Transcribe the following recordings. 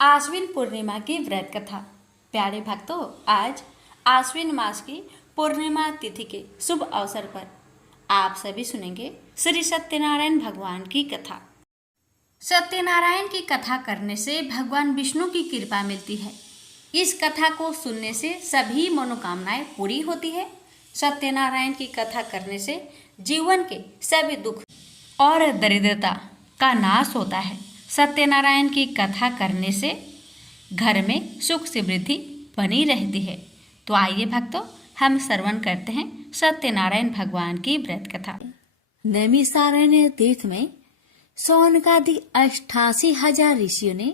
आश्विन पूर्णिमा की व्रत कथा। प्यारे भक्तों, आज आश्विन मास की पूर्णिमा तिथि के शुभ अवसर पर आप सभी सुनेंगे श्री सत्यनारायण भगवान की कथा। सत्यनारायण की कथा करने से भगवान विष्णु की कृपा मिलती है। इस कथा को सुनने से सभी मनोकामनाएं पूरी होती है। सत्यनारायण की कथा करने से जीवन के सभी दुख और दरिद्रता का नाश होता है। सत्यनारायण की कथा करने से घर में सुख समृद्धि बनी रहती है। तो आइए भक्तों, हम श्रवण करते हैं सत्यनारायण भगवान की व्रत कथा। नैमिषारण्य तीर्थ में सौनकादि 88,000 ऋषियों ने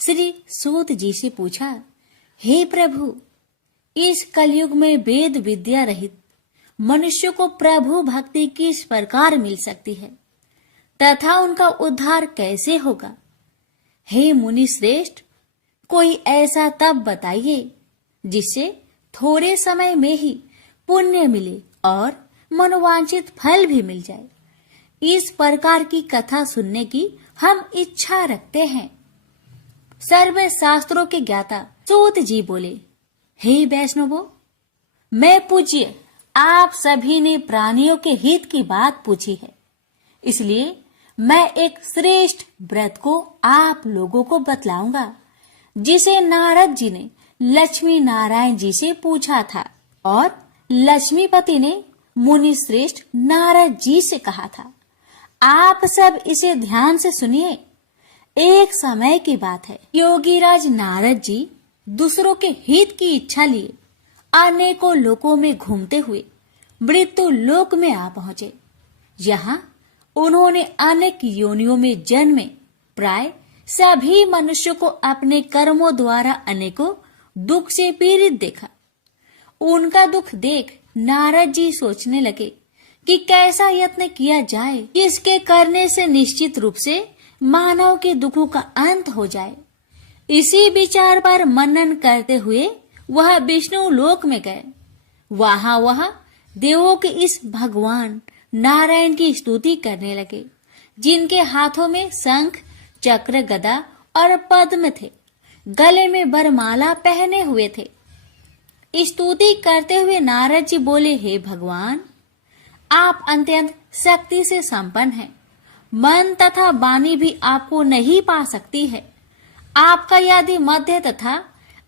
श्री सूत जी से पूछा, हे प्रभु, इस कलयुग में वेद विद्या रहित मनुष्य को प्रभु भक्ति किस प्रकार मिल सकती है तथा उनका उद्धार कैसे होगा? हे मुनि श्रेष्ठ, कोई ऐसा तप बताइए जिससे थोड़े समय में ही पुण्य मिले और मनोवांछित फल भी मिल जाए। इस प्रकार की कथा सुनने की हम इच्छा रखते हैं। सर्व शास्त्रों के ज्ञाता सूत जी बोले, हे वैष्णवों, मैं पूज्य आप सभी ने प्राणियों के हित की बात पूछी है, इसलिए मैं एक श्रेष्ठ व्रत को आप लोगों को बतलाऊंगा जिसे नारद जी ने लक्ष्मी नारायण जी से पूछा था और लक्ष्मीपति ने मुनि श्रेष्ठ नारद जी से कहा था। आप सब इसे ध्यान से सुनिए। एक समय की बात है, योगीराज नारद जी दूसरों के हित की इच्छा लिए अनेकों लोकों में घूमते हुए मृत्यु लोक में आ पहुंचे। यहाँ उन्होंने अनेक योनियों में जन्मे प्राय सभी मनुष्यों को अपने कर्मों द्वारा अनेकों दुख से पीड़ित देखा। उनका दुख देख नारद जी सोचने लगे कि कैसा यत्न किया जाए इसके करने से निश्चित रूप से मानव के दुखों का अंत हो जाए। इसी विचार पर मनन करते हुए वह विष्णु लोक में गए। वह देवों के इस भगवान नारायण की स्तुति करने लगे, जिनके हाथों में शंख, चक्र, गदा और पद्म थे, गले में वरमाला पहने हुए थे। स्तुति करते हुए नारद जी बोले, हे भगवान, आप अत्यंत शक्ति से संपन्न हैं। मन तथा वाणी भी आपको नहीं पा सकती है। आपका यदि मध्य तथा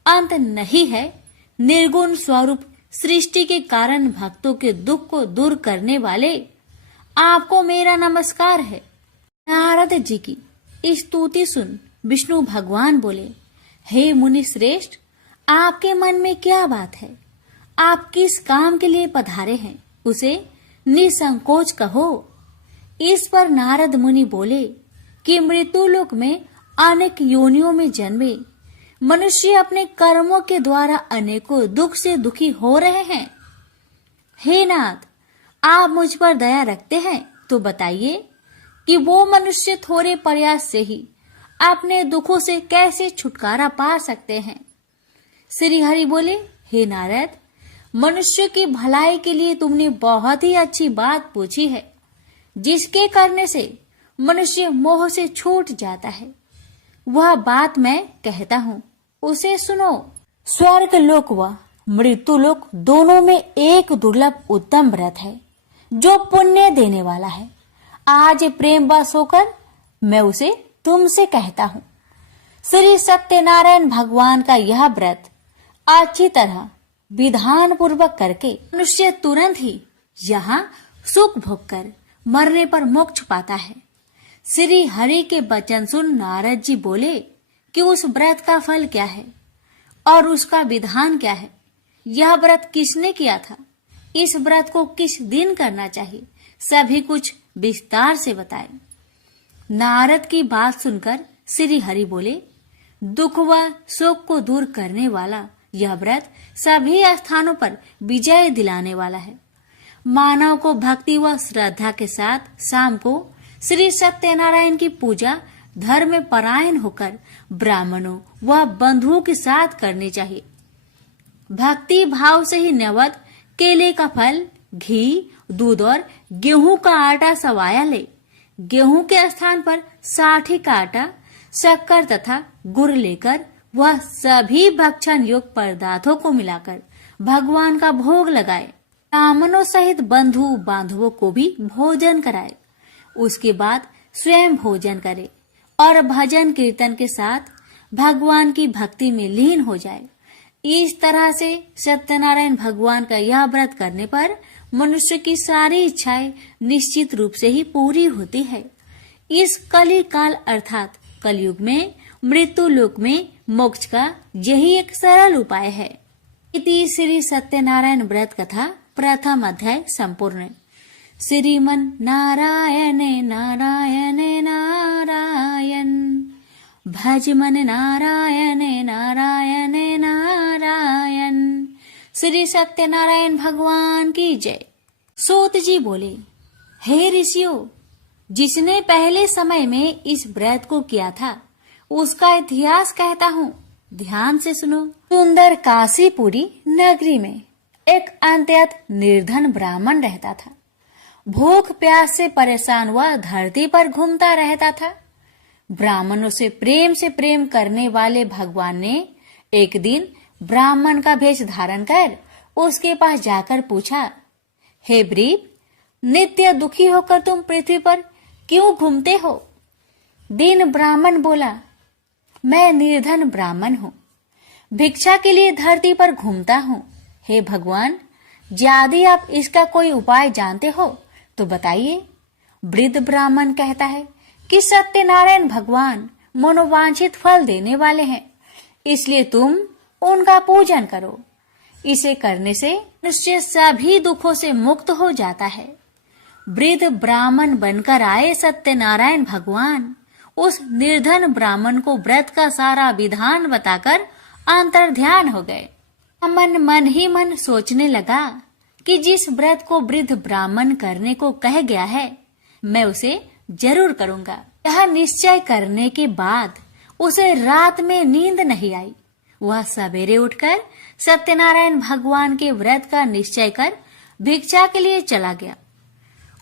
अंत नहीं है, निर्गुण स्वरूप सृष्टि के कारण भक्तों के दुख को दूर करने वाले आपको मेरा नमस्कार है। नारद जी की स्तुति सुन विष्णु भगवान बोले, हे मुनि श्रेष्ठ, आपके मन में क्या बात है? आप किस काम के लिए पधारे हैं, उसे निसंकोच कहो। इस पर नारद मुनि बोले कि मृत्यु लोक में अनेक योनियों में जन्मे मनुष्य अपने कर्मों के द्वारा अनेकों दुख से दुखी हो रहे हैं। हे नाथ, आप मुझ पर दया रखते हैं तो बताइए कि वो मनुष्य थोड़े प्रयास से ही अपने दुखों से कैसे छुटकारा पा सकते हैं। श्री हरि बोले, हे नारद, मनुष्य की भलाई के लिए तुमने बहुत ही अच्छी बात पूछी है, जिसके करने से मनुष्य मोह से छूट जाता है। वह बात मैं कहता हूँ, उसे सुनो। स्वर्ग लोक व मृत्यु लोक दोनों में एक दुर्लभ उत्तम व्रत है जो पुण्य देने वाला है। आज प्रेम वश होकर मैं उसे तुमसे कहता हूँ। श्री सत्यनारायण भगवान का यह व्रत अच्छी तरह विधान पूर्वक करके मनुष्य तुरंत ही यहाँ सुख भोग कर मरने पर मोक्ष पाता है। श्री हरि के वचन सुन नारद जी बोले कि उस व्रत का फल क्या है और उसका विधान क्या है। यह व्रत किसने किया था, इस व्रत को किस दिन करना चाहिए, सभी कुछ विस्तार से बताए। नारद की बात सुनकर श्री हरि बोले, दुख व शोक को दूर करने वाला यह व्रत सभी स्थानों पर विजय दिलाने वाला है। मानव को भक्ति व श्रद्धा के साथ शाम को श्री सत्यनारायण की पूजा धर्म में परायण होकर ब्राह्मणों व बंधुओं के साथ करनी चाहिए। भक्ति भाव से ही नैवेद्य केले का फल, घी, दूध और गेहूं का आटा सवाया ले। गेहूं के स्थान पर साठी का आटा, शक्कर तथा गुड़ लेकर वह सभी भक्षण योग्य पदार्थों को मिलाकर भगवान का भोग लगाए, ब्राह्मणों सहित बंधु बांधवों को भी भोजन कराए। उसके बाद स्वयं भोजन करे और भजन कीर्तन के साथ भगवान की भक्ति में लीन हो जाए। इस तरह से सत्यनारायण भगवान का यह व्रत करने पर मनुष्य की सारी इच्छाएं निश्चित रूप से ही पूरी होती है। इस कली काल अर्थात कलयुग में मृत्यु लोक में मोक्ष का यही एक सरल उपाय है। इति श्री सत्यनारायण व्रत कथा प्रथम अध्याय संपूर्ण। श्रीमन नारायणे नारायणे नारायण, भज मन नारायणे नारायणे नारायण। श्री सत्यनारायण भगवान की जय। सूत जी बोले, हे ऋषियों, जिसने पहले समय में इस व्रत को किया था उसका इतिहास कहता हूँ, ध्यान से सुनो। सुंदर काशीपुरी नगरी में एक अत्यंत निर्धन ब्राह्मण रहता था। भूख प्यास से परेशान हुआ धरती पर घूमता रहता था। ब्राह्मणों से प्रेम करने वाले भगवान ने एक दिन ब्राह्मण का भेष धारण कर उसके पास जाकर पूछा, हे ब्रीप, नित्य दुखी होकर तुम पृथ्वी पर क्यों घूमते हो? दीन ब्राह्मण बोला, मैं निर्धन ब्राह्मण हूँ, भिक्षा के लिए धरती पर घूमता हूँ। हे भगवान, यदि आप इसका कोई उपाय जानते हो तो बताइए। वृद्ध ब्राह्मण कहता है कि सत्यनारायण भगवान मनोवांछित फल देने वाले हैं, इसलिए तुम उनका पूजन करो। इसे करने से मनुष्य सभी दुखों से मुक्त हो जाता है। वृद्ध ब्राह्मण बनकर आए सत्यनारायण भगवान उस निर्धन ब्राह्मण को व्रत का सारा विधान बताकर अंतर्ध्यान हो गए। मन ही मन सोचने लगा कि जिस व्रत को वृद्ध ब्राह्मण करने को कह गया है मैं उसे जरूर करूंगा। यह निश्चय करने के बाद उसे रात में नींद नहीं आई। वह सवेरे उठकर सत्यनारायण भगवान के व्रत का निश्चय कर भिक्षा के लिए चला गया।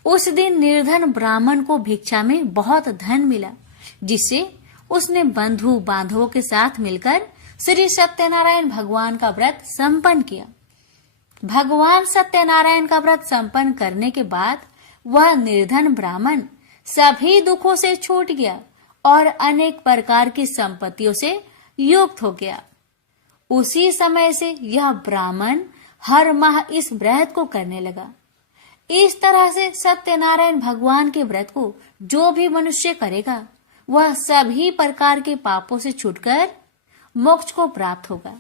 उस दिन निर्धन ब्राह्मण को भिक्षा में बहुत धन मिला, जिससे उसने बंधु बांधवों के साथ मिलकर श्री सत्यनारायण भगवान का व्रत संपन्न किया। भगवान सत्यनारायण का व्रत संपन्न करने के बाद वह निर्धन ब्राह्मण सभी दुखों से छूट गया और अनेक प्रकार की संपत्तियों से युक्त हो गया। उसी समय से यह ब्राह्मण हर माह इस व्रत को करने लगा। इस तरह से सत्यनारायण भगवान के व्रत को जो भी मनुष्य करेगा वह सभी प्रकार के पापों से छूटकर मोक्ष को प्राप्त होगा।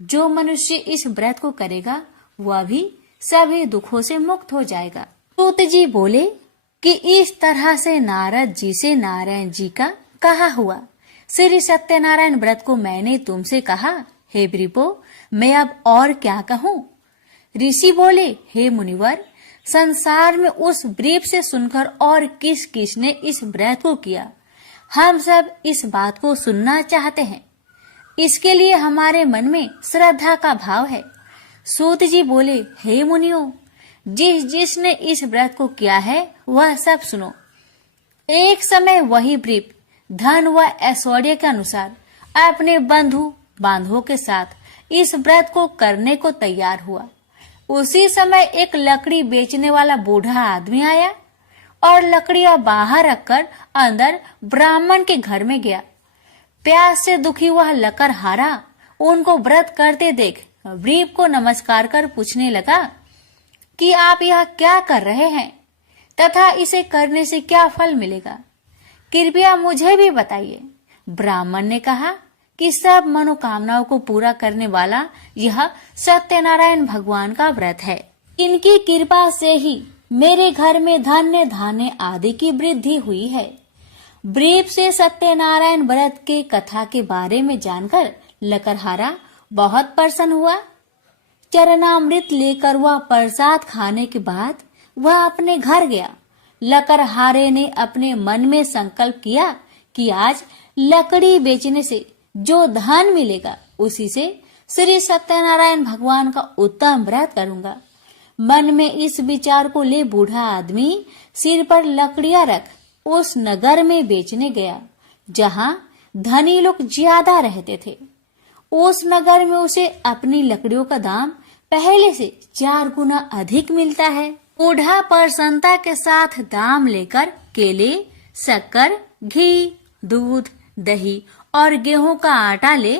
जो मनुष्य इस व्रत को करेगा वह भी सभी दुखों से मुक्त हो जाएगा। सूत जी बोले कि इस तरह से नारद जी से नारायण जी का कहा हुआ श्री सत्यनारायण व्रत को मैंने तुमसे कहा। हे ब्रीपो, मैं अब और क्या कहूँ? ऋषि बोले, हे मुनिवर, संसार में उस ब्रीप से सुनकर और किस किस ने इस व्रत को किया, हम सब इस बात को सुनना चाहते हैं। इसके लिए हमारे मन में श्रद्धा का भाव है। सूत जी बोले, हे मुनियों, जिसने इस व्रत को किया है वह सब सुनो। एक समय वही ब्रीप धन व ऐश्वर्य के अनुसार अपने बंधु बांधवों के साथ इस व्रत को करने को तैयार हुआ। उसी समय एक लकड़ी बेचने वाला बूढ़ा आदमी आया और लकड़ियां बाहर रखकर अंदर ब्राह्मण के घर में गया। प्यास से दुखी वह लकड़हारा उनको व्रत करते देख ब्रीप को नमस्कार कर पूछने लगा कि आप यह क्या कर रहे हैं तथा इसे करने से क्या फल मिलेगा, कृपया मुझे भी बताइए। ब्राह्मण ने कहा कि सब मनोकामनाओं को पूरा करने वाला यह सत्यनारायण भगवान का व्रत है। इनकी कृपा से ही मेरे घर में धन्य धान्य आदि की वृद्धि हुई है। ब्रीप से सत्यनारायण व्रत के कथा के बारे में जानकर लकड़हारा बहुत प्रसन्न हुआ। चरणामृत लेकर वह प्रसाद खाने के बाद वह अपने घर गया। लकड़हारे ने अपने मन में संकल्प किया कि आज लकड़ी बेचने से जो धन मिलेगा उसी से श्री सत्यनारायण भगवान का उत्तम व्रत करूंगा। मन में इस विचार को ले बूढ़ा आदमी सिर पर लकड़ियां रख उस नगर में बेचने गया जहां धनी लोग ज्यादा रहते थे। उस नगर में उसे अपनी लकड़ियों का दाम पहले से 4 गुना अधिक मिलता है। बूढ़ा प्रसन्नता के साथ दाम लेकर केले, शक्कर, घी, दूध, दही और गेहूं का आटा ले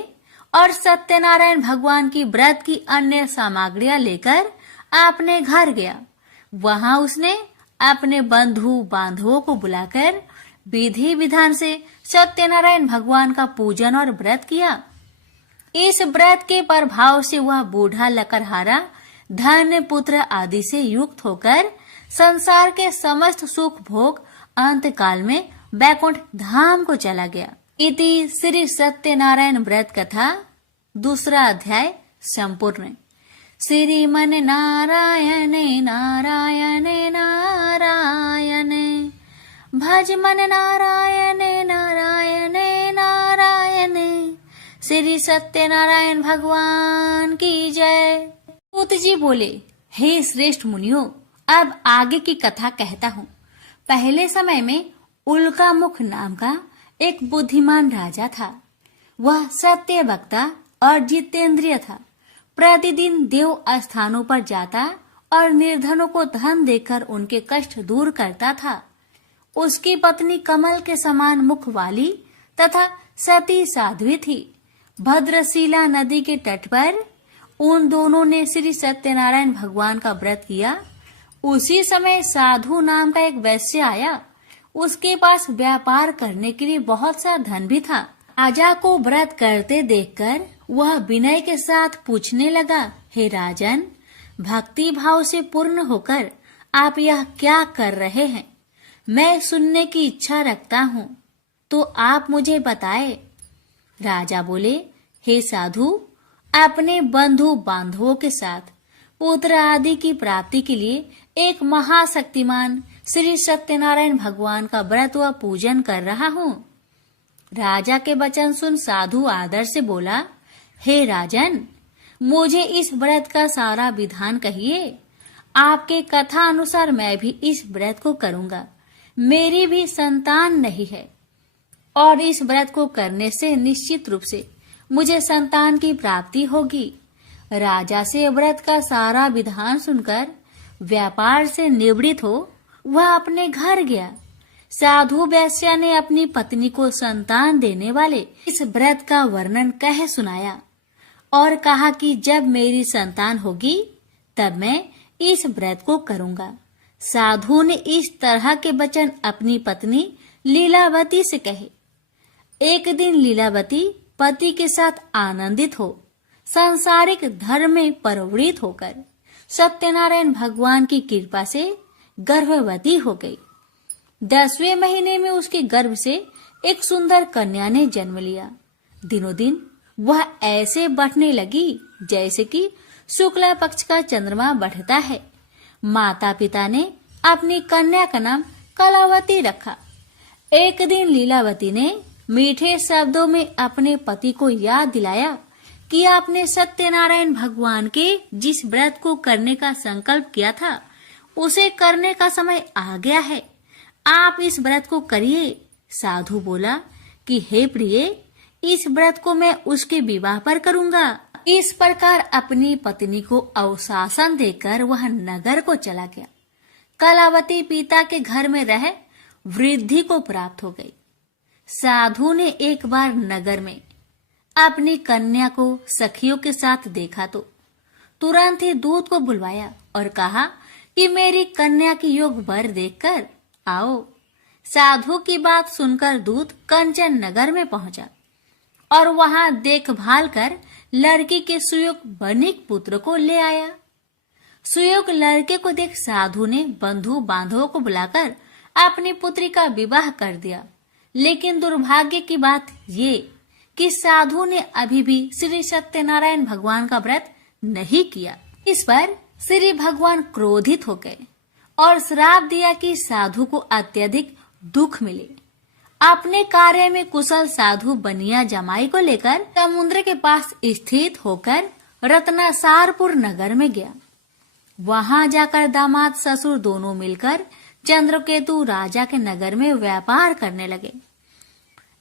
और सत्यनारायण भगवान की व्रत की अन्य सामग्रियां लेकर अपने घर गया। वहां उसने अपने बंधु बांधवों को बुलाकर विधि विधान से सत्यनारायण भगवान का पूजन और व्रत किया। इस व्रत के प्रभाव से वह बूढ़ा लकड़हारा धन पुत्र आदि से युक्त होकर संसार के समस्त सुख भोग अंत काल में बैकुंठ धाम को चला गया। इति श्री सत्यनारायण व्रत कथा 2 अध्याय संपूर्ण। श्रीमन नारायण नारायण नारायण भज मन नारायण नारायण नारायण। श्री सत्यनारायण भगवान की जय। सूत जी बोले, हे श्रेष्ठ मुनियों, अब आगे की कथा कहता हूँ। पहले समय में उल्का मुख नाम का एक बुद्धिमान राजा था। वह सत्य वक्ता और जितेंद्रिय था। प्रतिदिन देव स्थानों पर जाता और निर्धनों को धन देकर उनके कष्ट दूर करता था। उसकी पत्नी कमल के समान मुख वाली तथा सती साध्वी थी। भद्रशिला नदी के तट पर उन दोनों ने श्री सत्यनारायण भगवान का व्रत किया। उसी समय साधु नाम का एक वैश्य आया। उसके पास व्यापार करने के लिए बहुत सा धन भी था। राजा को व्रत करते देखकर वह विनय के साथ पूछने लगा, हे राजन, भक्ति भाव से पूर्ण होकर आप यह क्या कर रहे हैं? मैं सुनने की इच्छा रखता हूँ, तो आप मुझे बताए। राजा बोले, हे साधु, अपने बंधु बांधवों के साथ पुत्र आदि की प्राप्ति के लिए एक महाशक्तिमान श्री सत्यनारायण भगवान का व्रत व पूजन कर रहा हूँ। राजा के वचन सुन साधु आदर से बोला, हे राजन, मुझे इस व्रत का सारा विधान कहिए। आपके कथा अनुसार मैं भी इस व्रत को करूँगा। मेरी भी संतान नहीं है और इस व्रत को करने से निश्चित रूप से मुझे संतान की प्राप्ति होगी। राजा से व्रत का सारा विधान सुनकर व्यापार से निवृत्त हो वह अपने घर गया। साधु वैश्य ने अपनी पत्नी को संतान देने वाले इस व्रत का वर्णन कह सुनाया और कहा कि जब मेरी संतान होगी तब मैं इस व्रत को करूंगा। साधु ने इस तरह के वचन अपनी पत्नी लीलावती से कहे। एक दिन लीलावती पति के साथ आनंदित हो सांसारिक धर्म में प्रवृत्त होकर सत्यनारायण भगवान की कृपा से गर्भवती हो गई। 10वें महीने में उसके गर्भ से एक सुंदर कन्या ने जन्म लिया। दिनों दिन वह ऐसे बढ़ने लगी जैसे कि शुक्ला पक्ष का चंद्रमा बढ़ता है। माता पिता ने अपनी कन्या का नाम कलावती रखा। एक दिन लीलावती ने मीठे शब्दों में अपने पति को याद दिलाया कि आपने सत्यनारायण भगवान के जिस व्रत को करने का संकल्प किया था उसे करने का समय आ गया है। आप इस व्रत को करिए। साधु बोला कि हे प्रिय, इस व्रत को मैं उसके विवाह पर करूंगा। इस प्रकार अपनी पत्नी को अवशासन देकर वह नगर को चला गया। कलावती पिता के घर में रह वृद्धि को प्राप्त हो गई। साधु ने एक बार नगर में अपनी कन्या को सखियों के साथ देखा तो तुरंत ही दूत को बुलवाया और कहा कि मेरी कन्या की योग वर देखकर आओ। साधु की बात सुनकर दूत कंचन नगर में पहुंचा और वहां देखभाल कर लड़की के सुयोग बनिक पुत्र को ले आया। सुयोग लड़के को देख साधु ने बंधु बांधवों को बुलाकर अपनी पुत्री का विवाह कर दिया। लेकिन दुर्भाग्य की बात ये कि साधु ने अभी भी श्री सत्यनारायण भगवान का व्रत नहीं किया। इस पर श्री भगवान क्रोधित हो गए और श्राप दिया कि साधु को अत्यधिक दुख मिले। अपने कार्य में कुशल साधु बनिया जमाई को लेकर समुद्र के पास स्थित होकर रत्नासारपुर नगर में गया। वहां जाकर दामाद ससुर दोनों मिलकर चंद्रकेतु राजा के नगर में व्यापार करने लगे।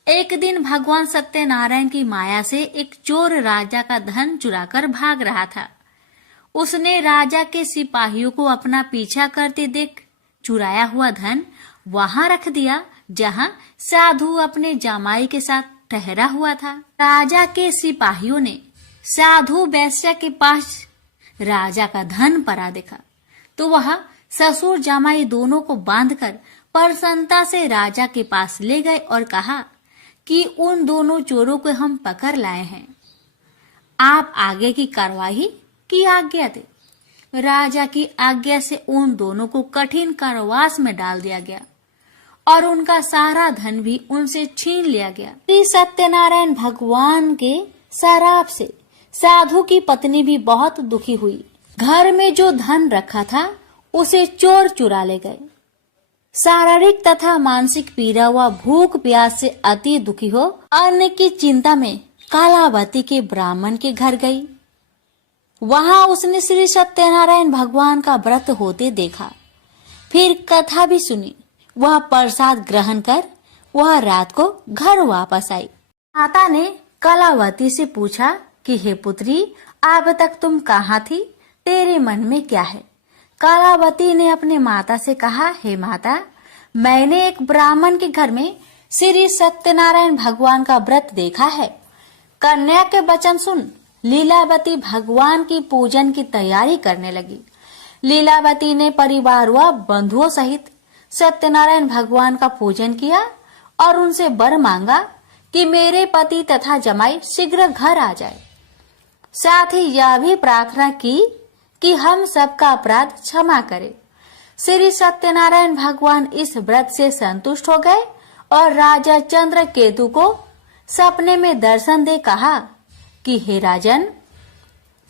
एक दिन भगवान सत्यनारायण की माया से एक चोर राजा का धन चुराकर भाग रहा था। उसने राजा के सिपाहियों को अपना पीछा करते देख चुराया हुआ धन वहां रख दिया जहां साधु अपने जमाई के साथ ठहरा हुआ था। राजा के सिपाहियों ने साधु वैश्य के पास राजा का धन पड़ा देखा तो वह ससुर जमाई दोनों को बांधकर प्रसन्नता से राजा के पास ले गए और कहा कि उन दोनों चोरों को हम पकड़ लाए हैं, आप आगे की कार्रवाई की आज्ञा दे। राजा की आज्ञा से उन दोनों को कठिन कारावास में डाल दिया गया और उनका सारा धन भी उनसे छीन लिया गया। श्री सत्यनारायण भगवान के शराप से साधु की पत्नी भी बहुत दुखी हुई। घर में जो धन रखा था उसे चोर चुरा ले गए। शारीरिक तथा मानसिक पीड़ा व भूख प्यास से अति दुखी हो अन्न की चिंता में कालावती के ब्राह्मण के घर गई। वहां उसने श्री सत्यनारायण भगवान का व्रत होते देखा, फिर कथा भी सुनी। वह प्रसाद ग्रहण कर वह रात को घर वापस आई। माता ने कलावती से पूछा कि हे पुत्री, अब तक तुम कहाँ थी, तेरे मन में क्या है? कलावती ने अपने माता से कहा, हे माता, मैंने एक ब्राह्मण के घर में श्री सत्यनारायण भगवान का व्रत देखा है। कन्या के वचन सुन लीलावती भगवान की पूजन की तैयारी करने लगी। लीलावती ने परिवार व बंधुओं सहित सत्यनारायण भगवान का पूजन किया और उनसे वर मांगा कि मेरे पति तथा जमाई शीघ्र घर आ जाए। साथ ही यह भी प्रार्थना की कि हम सबका अपराध क्षमा करे। श्री सत्यनारायण भगवान इस व्रत से संतुष्ट हो गए और राजा चंद्रकेतु को सपने में दर्शन दे कहा कि हे राजन,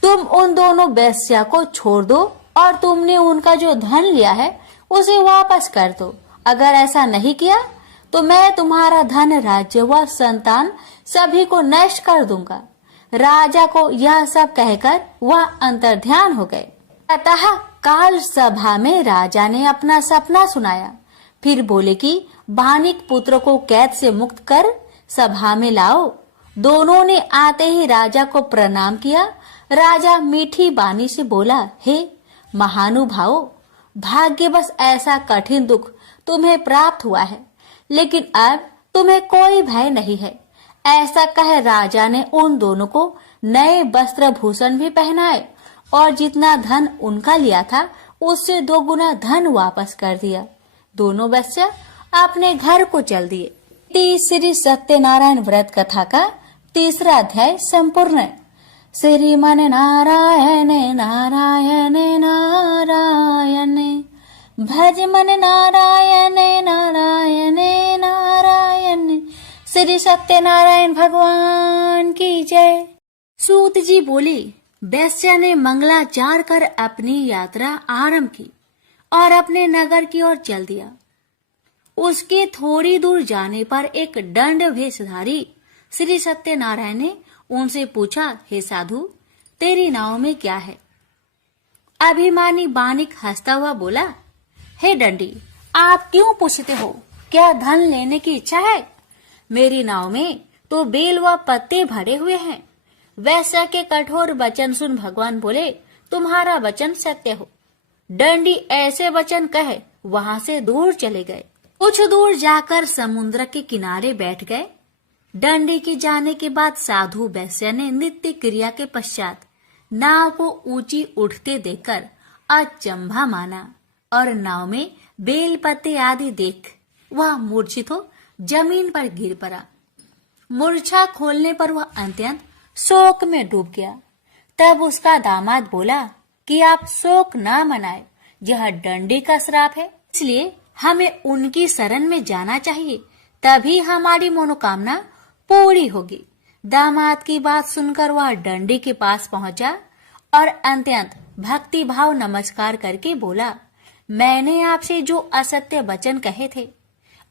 तुम उन दोनों वेश्या को छोड़ दो और तुमने उनका जो धन लिया है उसे वापस कर दो। अगर ऐसा नहीं किया तो मैं तुम्हारा धन, राज्य व संतान सभी को नष्ट कर दूंगा। राजा को यह सब कहकर वह अंतर्ध्यान हो गए। अतः काल सभा में राजा ने अपना सपना सुनाया। फिर बोले कि बानिक पुत्र को कैद से मुक्त कर सभा में लाओ। दोनों ने आते ही राजा को प्रणाम किया। राजा मीठी बानी से बोला, हे महानुभावो, भाग्यवश ऐसा कठिन दुख तुम्हें प्राप्त हुआ है, लेकिन अब तुम्हें कोई भय नहीं है। ऐसा कह राजा ने उन दोनों को नए वस्त्र भूषण भी पहनाए और जितना धन उनका लिया था उससे 2 गुना धन वापस कर दिया। दोनों वेश्या अपने घर को चल दिए। श्री सत्यनारायण व्रत कथा का 3रा अध्याय संपूर्ण है। श्रीमन नारायण नारायण नारायण, भज मन नारायण नारायण नारायण। श्री सत्यनारायण भगवान की जय। सूत जी बोले, वैश्या ने मंगलाचार कर अपनी यात्रा आरंभ की और अपने नगर की ओर चल दिया। उसके थोड़ी दूर जाने पर एक दंड वेशधारी श्री सत्यनारायण ने उनसे पूछा, हे साधु, तेरी नाव में क्या है? अभिमानी बानिक हंसता हुआ बोला, हे दंडी, आप क्यों पूछते हो? क्या धन लेने की इच्छा है? मेरी नाव में तो बेल व पत्ते भरे हुए हैं। वैश्या के कठोर वचन सुन भगवान बोले, तुम्हारा वचन सत्य हो। दंडी ऐसे वचन कहे वहां से दूर चले गए। कुछ दूर जाकर समुद्र के किनारे बैठ गए। दंडी के जाने के बाद साधु वैश्या ने नित्य क्रिया के पश्चात नाव को ऊंची उठते देखकर अचंभा माना और नाव में बेल पत्ते आदि देख वह मूर्छित हो जमीन पर गिर पड़ा। मूर्छा खोलने पर वह अत्यंत शोक में डूब गया। तब उसका दामाद बोला कि आप शोक न मनाए, यह दंडी का श्राप है, इसलिए हमें उनकी शरण में जाना चाहिए, तभी हमारी मनोकामना पूरी होगी। दामाद की बात सुनकर वह दंडी के पास पहुंचा और अत्यंत भक्ति भाव नमस्कार करके बोला, मैंने आपसे जो असत्य वचन कहे थे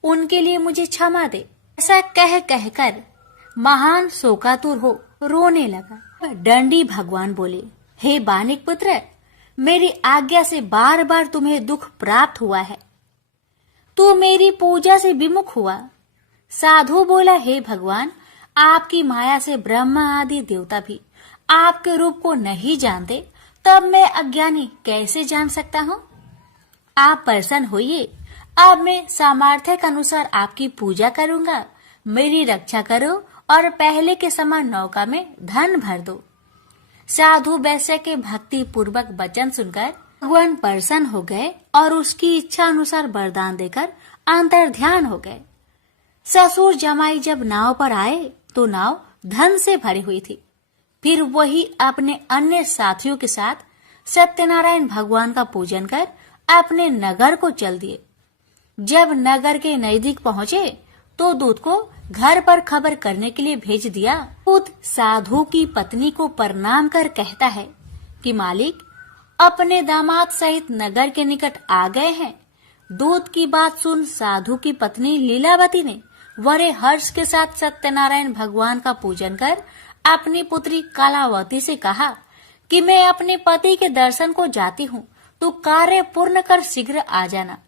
उनके लिए मुझे क्षमा दे। ऐसा कहकर महान शोकातुर हो रोने लगा। दंडी भगवान बोले, हे बानिक पुत्र, मेरी आज्ञा से बार बार तुम्हें दुख प्राप्त हुआ है। तू मेरी पूजा से विमुख हुआ, साधु बोला, हे भगवान, आपकी माया से ब्रह्मा आदि देवता भी आपके रूप को नहीं जानते, तब मैं अज्ञानी कैसे जान सकता हूँ? आप प्रसन्न होइए, अब मैं सामर्थ्य के अनुसार आपकी पूजा करूंगा। मेरी रक्षा करो और पहले के समान नौका में धन भर दो। साधु वैश्य के भक्ति पूर्वक वचन सुनकर भगवान प्रसन्न हो गए और उसकी इच्छा अनुसार वरदान देकर अंतर ध्यान हो गए। ससुर जमाई जब नाव पर आए तो नाव धन से भरी हुई थी। फिर वही अपने अन्य साथियों के साथ सत्यनारायण भगवान का पूजन कर अपने नगर को चल दिए। जब नगर के नजदीक पहुंचे तो दूत को घर पर खबर करने के लिए भेज दिया। दूत साधु की पत्नी को प्रणाम कर कहता है कि मालिक अपने दामाद सहित नगर के निकट आ गए हैं। दूत की बात सुन साधु की पत्नी लीलावती ने बड़े हर्ष के साथ सत्यनारायण भगवान का पूजन कर अपनी पुत्री कलावती से कहा कि मैं अपने पति के दर्शन को जाती हूँ, तो कार्य पूर्ण कर शीघ्र आ जाना।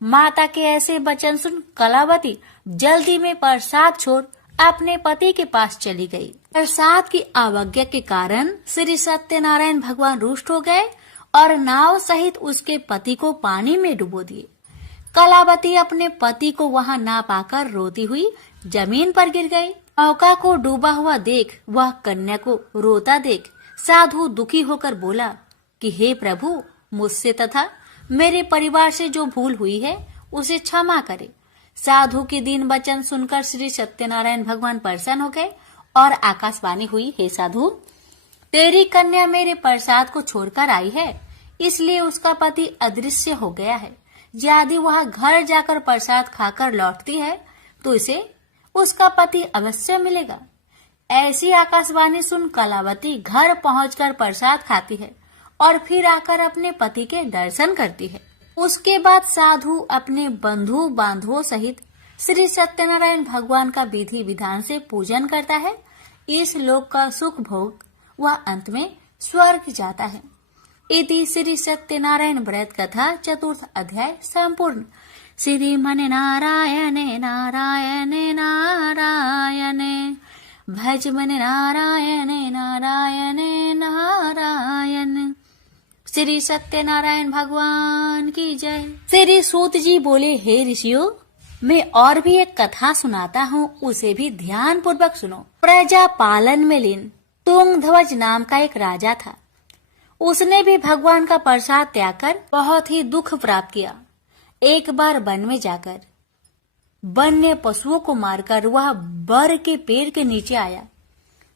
माता के ऐसे वचन सुन कलावती जल्दी में प्रसाद छोड़ अपने पति के पास चली गई। प्रसाद की अवज्ञा के कारण श्री सत्यनारायण भगवान रुष्ट हो गए और नाव सहित उसके पति को पानी में डुबो दिए। कलावती अपने पति को वहां ना पाकर रोती हुई जमीन पर गिर गई। नौका को डूबा हुआ देख वह कन्या को रोता देख साधु दुखी होकर बोला कि हे प्रभु, मुझसे तथा मेरे परिवार से जो भूल हुई है उसे क्षमा करे। साधु के दीन वचन सुनकर श्री सत्यनारायण भगवान प्रसन्न हो गए और आकाशवाणी हुई, हे साधु, तेरी कन्या मेरे प्रसाद को छोड़कर आई है, इसलिए उसका पति अदृश्य हो गया है। यदि वह घर जाकर प्रसाद खाकर लौटती है तो इसे उसका पति अवश्य मिलेगा। ऐसी आकाशवाणी सुन कलावती घर पहुंचकर प्रसाद खाती है और फिर आकर अपने पति के दर्शन करती है। उसके बाद साधु अपने बंधु बांधवों सहित श्री सत्यनारायण भगवान का विधि विधान से पूजन करता है। इस लोक का सुख भोग वह अंत में स्वर्ग जाता है। इति श्री सत्यनारायण व्रत कथा चतुर्थ अध्याय संपूर्ण। श्रीमन नारायणे नारायणे नारायणे भज मन नारायणे नारायणे नारायण। श्री सत्यनारायण भगवान की जय। श्री सूत जी बोले, हे ऋषियों, मैं और भी एक कथा सुनाता हूँ, उसे भी ध्यान पूर्वक सुनो। प्रजा पालन में लीन तुंगध्वज नाम का एक राजा था। उसने भी भगवान का प्रसाद त्याग कर बहुत ही दुख प्राप्त किया। एक बार वन में जाकर वन्य पशुओं को मारकर वह बर के पेड़ के नीचे आया।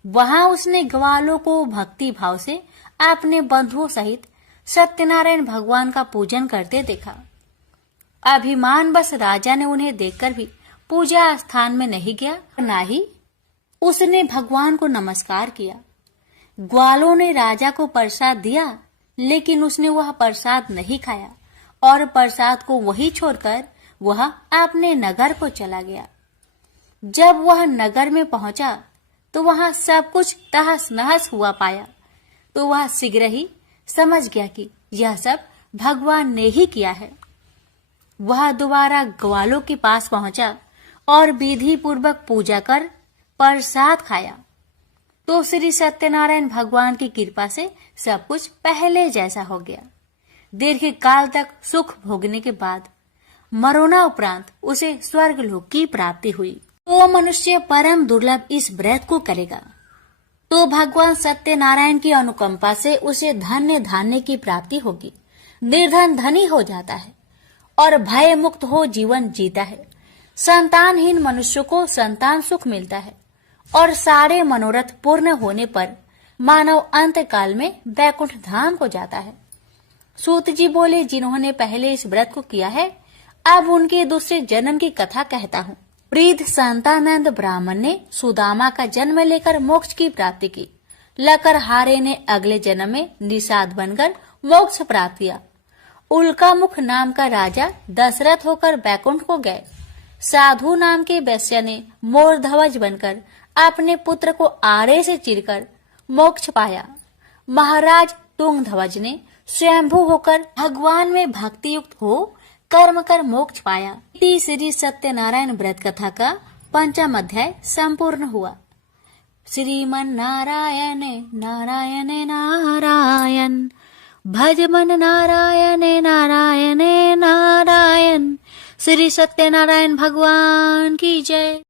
वहां उसने ग्वालों को भक्ति भाव से अपने बंधुओं सहित सत्यनारायण भगवान का पूजन करते देखा। अभिमान बस राजा ने उन्हें देखकर भी पूजा स्थान में नहीं गया, न ही उसने भगवान को नमस्कार किया। ग्वालों ने राजा को प्रसाद दिया, लेकिन उसने वह प्रसाद नहीं खाया और प्रसाद को वही छोड़कर वह अपने नगर को चला गया। जब वह नगर में पहुंचा तो वहां सब कुछ तहस नहस हुआ पाया, तो वह शीघ्र ही समझ गया कि यह सब भगवान ने ही किया है। वह दोबारा ग्वालों के पास पहुंचा और विधि पूर्वक पूजा कर प्रसाद खाया, तो श्री सत्यनारायण भगवान की कृपा से सब कुछ पहले जैसा हो गया। दीर्घ काल तक सुख भोगने के बाद मरोना उपरांत उसे स्वर्ग लोक की प्राप्ति हुई। तो मनुष्य परम दुर्लभ इस व्रत को करेगा तो भगवान सत्यनारायण की अनुकंपा से उसे धन्य धान्य की प्राप्ति होगी। निर्धन धनी हो जाता है और भय मुक्त हो जीवन जीता है। संतानहीन मनुष्य को संतान सुख मिलता है और सारे मनोरथ पूर्ण होने पर मानव अंत काल में वैकुंठ धाम को जाता है। सूत जी बोले, जिन्होंने पहले इस व्रत को किया है, अब उनके दूसरे जन्म की कथा कहता हूँ। वृद्ध संतानंद ब्राह्मण ने सुदामा का जन्म लेकर मोक्ष की प्राप्ति की। लकरहारे ने अगले जन्म में निषाद बनकर मोक्ष प्राप्त किया। उल्कामुख नाम का राजा दशरथ होकर वैकुंठ को गए। साधु नाम के वैश्य ने मोरध्वज बनकर अपने पुत्र को आरे से चीरकर मोक्ष पाया। महाराज तुंगध्वज ने स्वयंभू होकर भगवान में भक्ति युक्त हो कर्म कर मोक्ष पाया। श्री सत्यनारायण व्रत कथा का पंचम अध्याय संपूर्ण हुआ। श्रीमन नारायण नारायण नारायण, भज मन नारायण नारायण नारायण। श्री सत्यनारायण भगवान की जय।